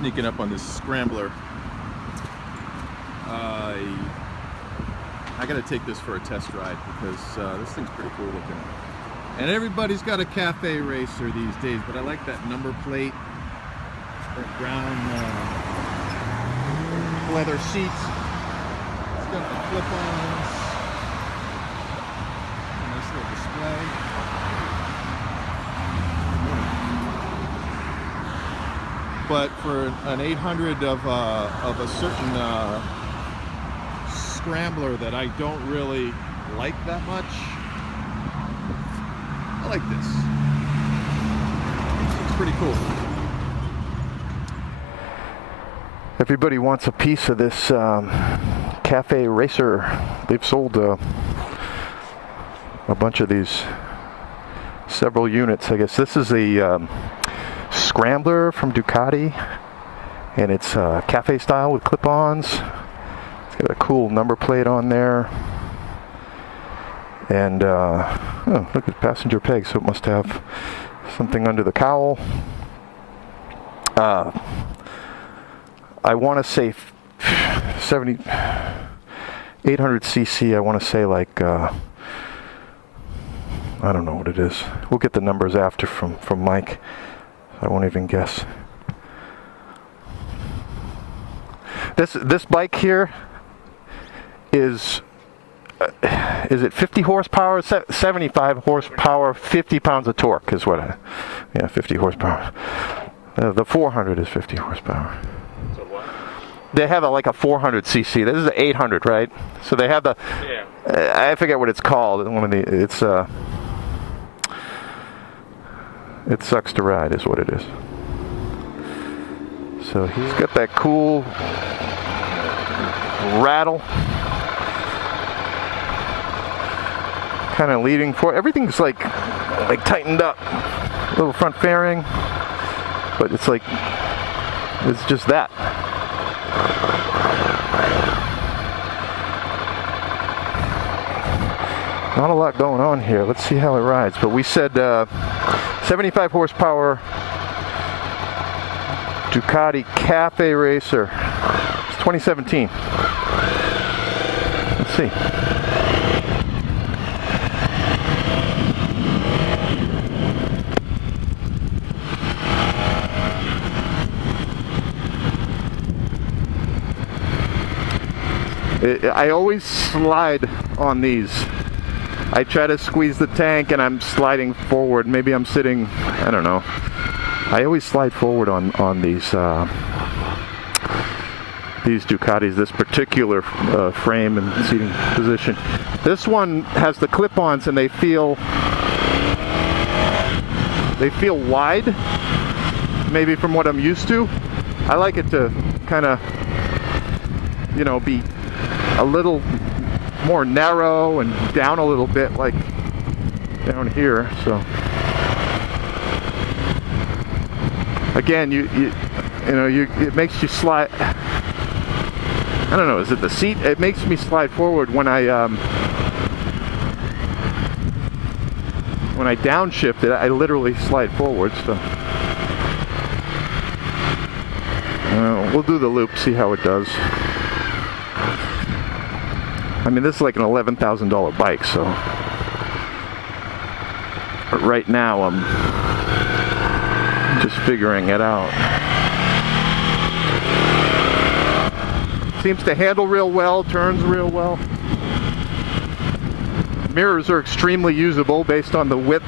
sneaking up on this Scrambler. I gotta take this for a test ride because this thing's pretty cool looking. And everybody's got a cafe racer these days, but I like that number plate, that brown leather seats. It's got the clip-ons, nice little display. But for an 800 of a certain Scrambler that I don't really like that much, I like this. It's pretty cool. Everybody wants a piece of this cafe racer. They've sold a bunch of these, several units. I guess this is a Scrambler from Ducati, and it's cafe style with clip-ons. It's got a cool number plate on there, and oh, look at passenger peg, so it must have something under the cowl. I want to say 800 cc. I want to say like I don't know what it is. We'll get the numbers after from Mike. I won't even guess. This bike here is it 50 horsepower, 75 horsepower, 50 pounds of torque is what yeah, 50 horsepower. The 400 is 50 horsepower. So what? They have like a 400 cc. This is an 800, right? So they have the, yeah. I forget what it's called. One of the, it's it sucks to ride is what it is. So he's got that cool rattle. Kind of leading for, everything's like tightened up. Little front fairing. But it's like, it's just that. Not a lot going on here. Let's see how it rides. But we said 75 horsepower Ducati Cafe Racer. It's 2017. Let's see. I always slide on these. I try to squeeze the tank and I'm sliding forward. Maybe I'm sitting, I don't know. I always slide forward on these Ducatis, this particular frame and seating position. This one has the clip-ons and they feel wide, maybe from what I'm used to. I like it to kind of, you know, be a little more narrow and down a little bit, like down here. So again, you know, it makes you slide. I don't know, is it the seat? It makes me slide forward when I downshift it. I literally slide forward. So we'll do the loop, see how it does. I mean, this is like an $11,000 bike, so. But right now, I'm just figuring it out. Seems to handle real well, turns real well. Mirrors are extremely usable based on the width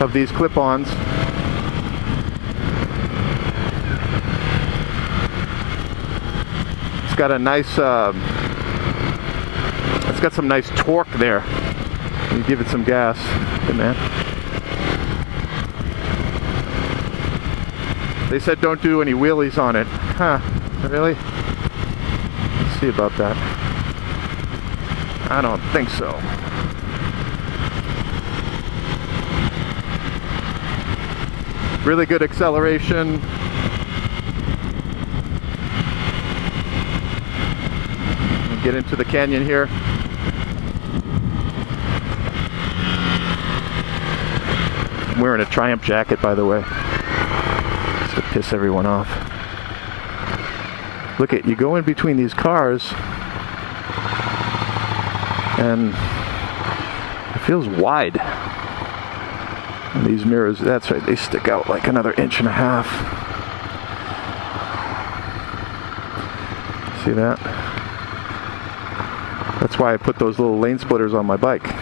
of these clip-ons. It's got a nice, it's got some nice torque there. You give it some gas. Good man. They said don't do any wheelies on it. Huh, really? Let's see about that. I don't think so. Really good acceleration. Get into the canyon here. I'm wearing a Triumph jacket, by the way, just to piss everyone off. look at, you go in between these cars and it feels wide. And these mirrors, that's right, they stick out like another 1.5 inches. See that? That's why I put those little lane splitters on my bike.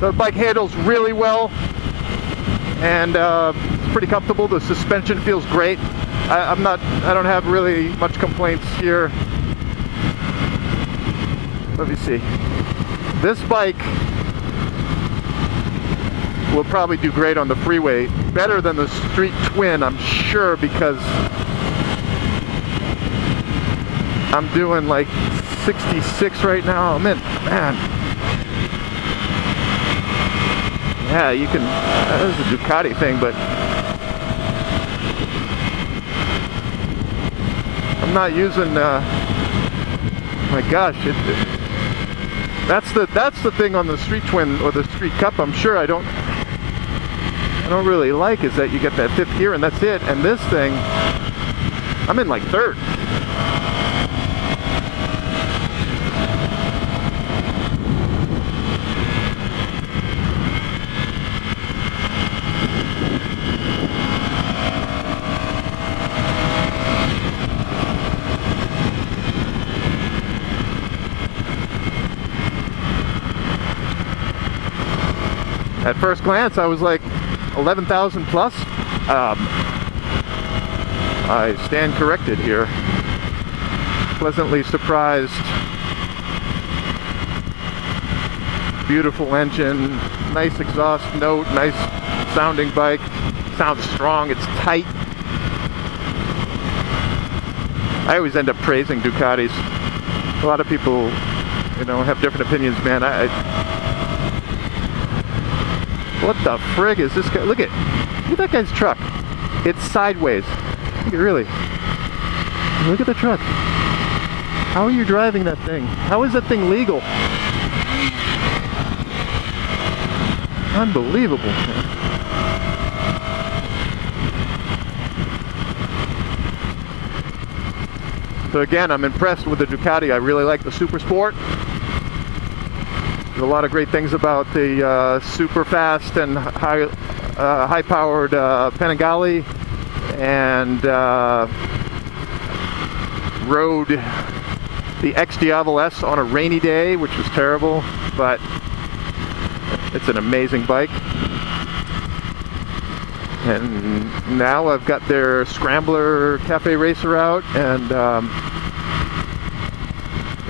The bike handles really well, and it's pretty comfortable. The suspension feels great. I don't have really much complaints here. Let me see. This bike will probably do great on the freeway, better than the Street Twin, I'm sure, because I'm doing like 66 right now. I'm in, man. Yeah, you can, this is a Ducati thing, but I'm not using, my gosh, that's the thing on the Street Twin or the Street Cup, I'm sure I don't really like, is that you get that 5th gear and that's it, and this thing, I'm in like 3rd. At first glance, I was like 11,000 plus. I stand corrected here. Pleasantly surprised. Beautiful engine, nice exhaust note, nice sounding bike. Sounds strong, it's tight. I always end up praising Ducatis. A lot of people, you know, have different opinions, man. What the frig is this guy? Look at that guy's truck. It's sideways. Look at, really. Look at the truck. How are you driving that thing? How is that thing legal? Unbelievable. So again, I'm impressed with the Ducati. I really like the Super Sport. There's a lot of great things about the super fast and high-powered Panigale, and rode the X Diavolo S on a rainy day, which was terrible, but it's an amazing bike. And now I've got their Scrambler Cafe Racer out, and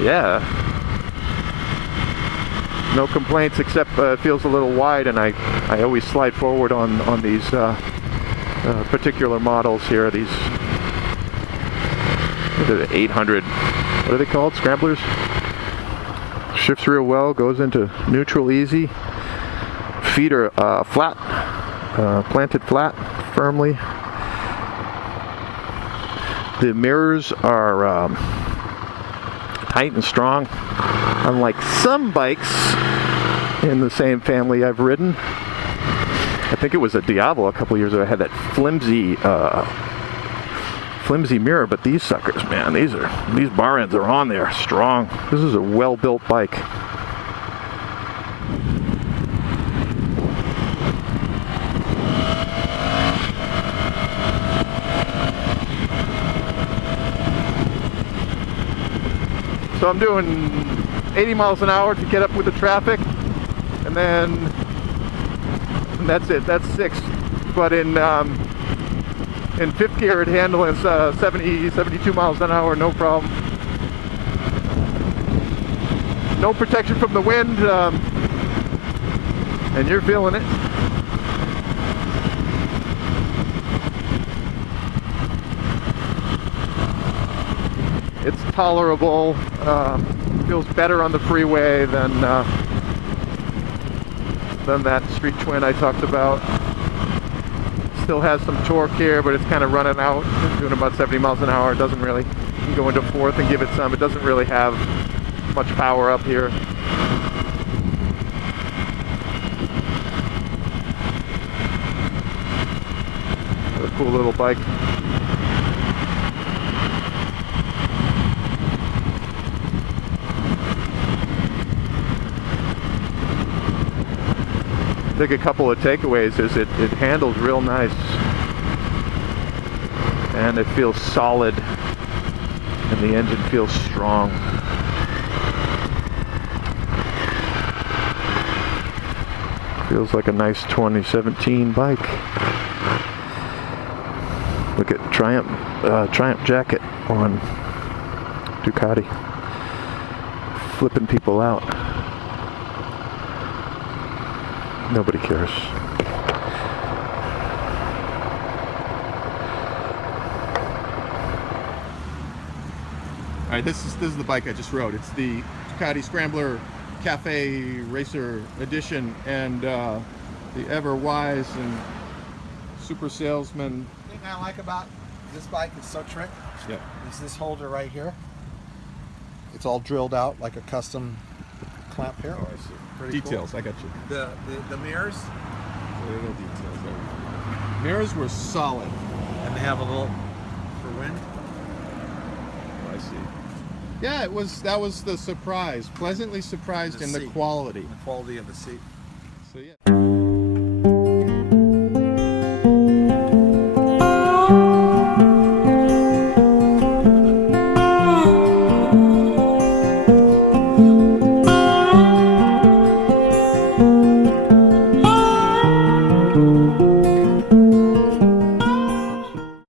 yeah. No complaints, except it feels a little wide, and I always slide forward on these particular models here. These 800, what are they called? Scramblers. Shifts real well, goes into neutral easy. Feet are flat, planted flat, firmly. The mirrors are tight and strong. Unlike some bikes in the same family I've ridden. I think it was a Diavolo a couple years ago. I had that flimsy mirror, but these suckers, man, these bar ends are on there, strong. This is a well-built bike. So I'm doing 80 miles an hour to get up with the traffic, and then that's it. That's 6. But in fifth gear, it handles 72 miles an hour, no problem. No protection from the wind, and you're feeling it. It's tolerable. Feels better on the freeway than that Street Twin I talked about. Still has some torque here, but it's kind of running out. It's doing about 70 miles an hour. It doesn't really. You can go into fourth and give it some. It doesn't really have much power up here. A cool little bike. I think a couple of takeaways is it handles real nice, and it feels solid, and the engine feels strong. Feels like a nice 2017 bike. Look at Triumph jacket on Ducati, flipping people out. Nobody cares. All right, this is the bike I just rode. It's the Ducati Scrambler Cafe Racer Edition, and the ever wise and super salesman. The thing I like about this bike is so trick. Yeah. Is this holder right here? It's all drilled out like a custom clamp here. Oh, I see. Pretty Details. cool. I got you. The mirrors, Little details. Mirrors were solid. and they have a little for wind. Oh, I see. Yeah, that was the surprise. Pleasantly surprised The in the seat. quality. The quality of the seat. So yeah.